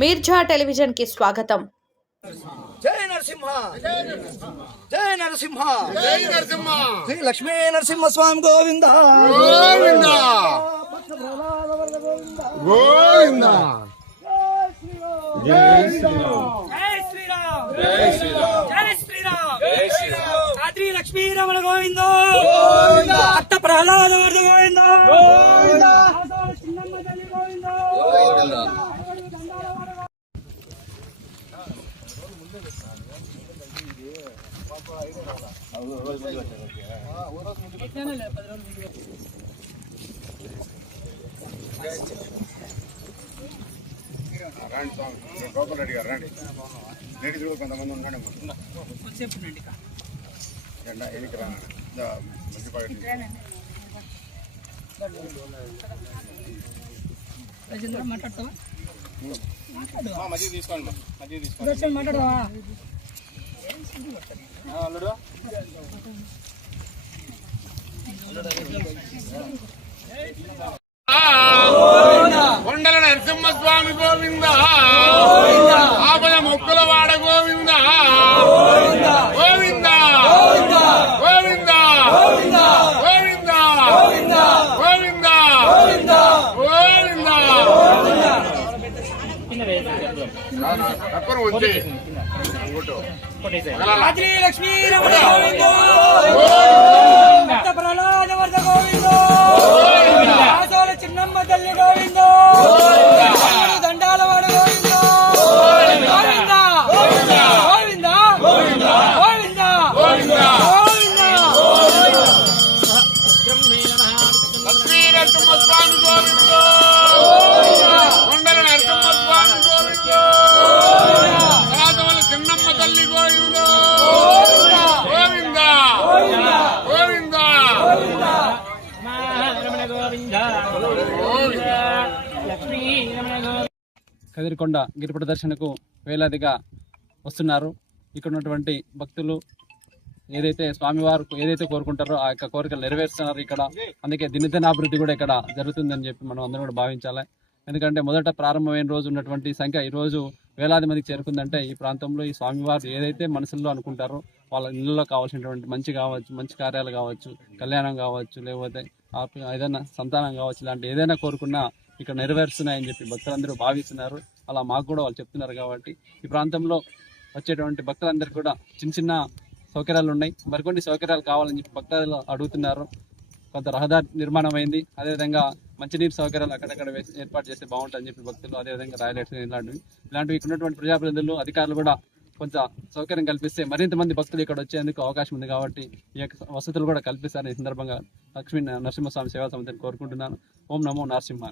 Mirza television కి స్వాగతం. జై నరసింహ, జై నరసింహ, జై నరసింహ. శ్రీ లక్ష్మీ నరసింహ స్వామి గోవింద గోవింద గోవింద. జై శ్రీరామ్, జై శ్రీరామ్, జై శ్రీరామ్, జై శ్రీరామ్, జై శ్రీరామ్. ఆద్రి లక్ష్మీ రమణ గోవింద గోవింద. అత్త ప్రహ్లాద వర్ధ గోవింద గోవింద. చిన్నమ్మ తల్లి గోవింద గోవింద. రండి స్వామి, గోపాల్ రెడ్డి గారు రండి. లేడీస్ కూడా కొంతమంది ఉన్నాడు. జెండా ఎనికి రా మంచి పాయింట్. మధ్య తీసుకోండి, మధ్య తీసుకోండి, మాట్లాడవా అల్లుడు. కొండల నరసింహస్వామి గోవింద, ఆపద మొక్కుల వాడ గోవింద గోవింద గోవింద గోవింద గోవింద గోవింద. ఆద్రి లక్ష్మీ రమణ గోవింద అత్త ప్రహ్లాద వర్ధ గోవింద ఆసోల చిన్నమ్మ తల్లి గోవింద దండాల వాడ గోవింద గోవింద గోవింద గోవింద గోవింద గోవింద. లక్ష్మీ నరసింహస్వామి గోవింద, కొండల నరసింహస్వామి గోవింద, రాజవల చిన్నమ్మ తల్లి గోవింద గోవింద గోవింద. కదిరికొండ గిరి ప్రదర్శనకు వేలాదిగా వస్తున్నారు. ఇక్కడ ఉన్నటువంటి భక్తులు ఏదైతే స్వామివారు ఏదైతే కోరుకుంటారో ఆ యొక్క కోరికలు నెరవేరుస్తున్నారు ఇక్కడ. అందుకే దినదినాభివృద్ధి కూడా ఇక్కడ జరుగుతుందని చెప్పి మనం అందరం కూడా భావించాలి. ఎందుకంటే మొదట ప్రారంభమైన రోజు ఉన్నటువంటి సంఖ్య ఈ రోజు వేలాది మందికి చేరుకుందంటే ఈ ప్రాంతంలో ఈ స్వామివారు ఏదైతే మనసుల్లో అనుకుంటారో వాళ్ళ ఇళ్ళలో కావాల్సినటువంటి మంచి కార్యాలు కావచ్చు, కళ్యాణం కావచ్చు, లేకపోతే ఏదైనా సంతానం కావచ్చు, ఇలాంటి ఏదైనా కోరుకున్నా ఇక్కడ నెరవేరుస్తున్నాయని చెప్పి భక్తులందరూ భావిస్తున్నారు. అలా మాకు కూడా వాళ్ళు చెప్తున్నారు. కాబట్టి ఈ ప్రాంతంలో వచ్చేటువంటి భక్తులందరికీ కూడా చిన్న చిన్న సౌకర్యాలు ఉన్నాయి, మరికొన్ని సౌకర్యాలు కావాలని చెప్పి భక్తులు అడుగుతున్నారు. కొంత రహదారి నిర్మాణం అయింది, అదేవిధంగా మంచినీరు సౌకర్యాలు అక్కడక్కడ ఏర్పాటు చేస్తే బాగుంటుందని చెప్పి భక్తులు, అదేవిధంగా టాయిలెట్స్ ఇలాంటివి ఇక్కడ ఉన్నటువంటి ప్రజాప్రతినిధులు అధికారులు కూడా కొంత సౌకర్యం కల్పిస్తే మరింత మంది భక్తులు ఇక్కడ వచ్చేందుకు అవకాశం ఉంది. కాబట్టి ఈ యొక్క వసతులు కూడా కల్పిస్తారని ఈ సందర్భంగా లక్ష్మీ నరసింహస్వామి సేవా సమితిని కోరుకుంటున్నాను. ఓం నమో నరసింహ.